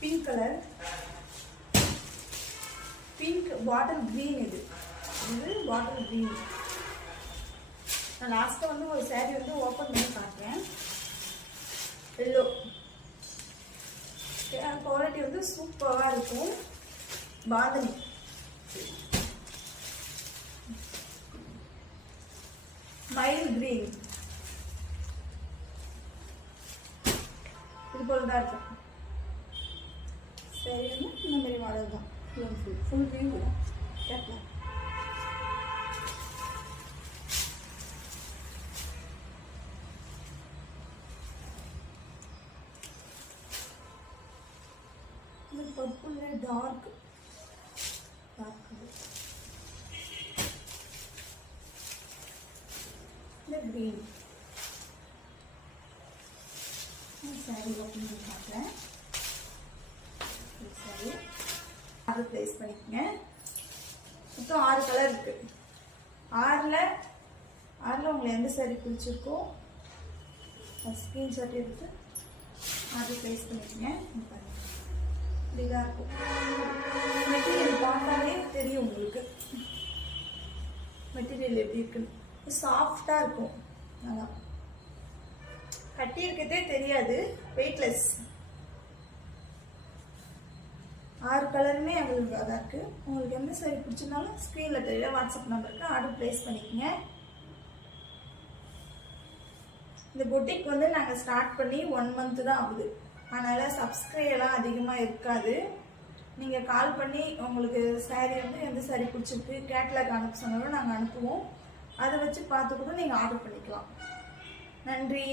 Pink colour, pink bottle green. இது bottle green. நான் லாஸ்ட்டாக வந்து ஒரு சாரீ வந்து ஓப்பன் பண்ணி காட்டுறேன். எல்லோ குவாலிட்டி வந்து சூப்பராக இருக்கும். பாதனி மயில் கிரீன். இது போல தான் இருக்கும். சரி, இந்த மாதிரி மாடல் தான். ஃபுல் வியூ தான் கேட்கலாம். இது பர்பிள் டார்க் இந்த கிரீன். சாரி ஓப்பன் பண்ணி பார்க்குறேன். சரி, அது ப்ளேஸ் பண்ணிக்கங்க. மொத்தம் 6 கலர் இருக்கு. 6ல் உங்களுக்கு எந்த சாரி பிடிச்சிருக்கோ ஸ்க்ரீன்ஷாட் எடுத்து அது ப்ளேஸ் பண்ணிக்கங்க. இப்படிதான் இருக்கும். மெட்டீரியல் பார்த்தாலே தெரியும் உங்களுக்கு மெட்டீரியல் எப்படி இருக்குன்னு. சாஃப்டாக இருக்கும். அதான் கட்டி இருக்கிறதே தெரியாது. வெயிட்லெஸ். 6 கலருமே அவங்களுக்கு அதான் இருக்கு. உங்களுக்கு எந்த சாரி பிடிச்சிருந்தாலும் ஸ்க்ரீனில் தெரியல வாட்ஸ்அப் நம்பருக்கு ஆர்டர் ப்ளேஸ் பண்ணிக்கங்க. இந்த பொட்டிக் வந்து நாங்கள் ஸ்டார்ட் பண்ணி 1 மந்த் தான் ஆகுது. அதனால் சப்ஸ்கிரைபெல்லாம் அதிகமாக இருக்காது. நீங்கள் கால் பண்ணி உங்களுக்கு சாரீ வந்து எந்த சாரீ பிடிச்சிருக்கு கேட்லாக் அனுப்ப சொன்னாலும் நாங்கள் அனுப்புவோம். அதை வச்சு பார்த்து கூட நீங்கள் ஆர்டர் பண்ணிக்கலாம். நன்றி.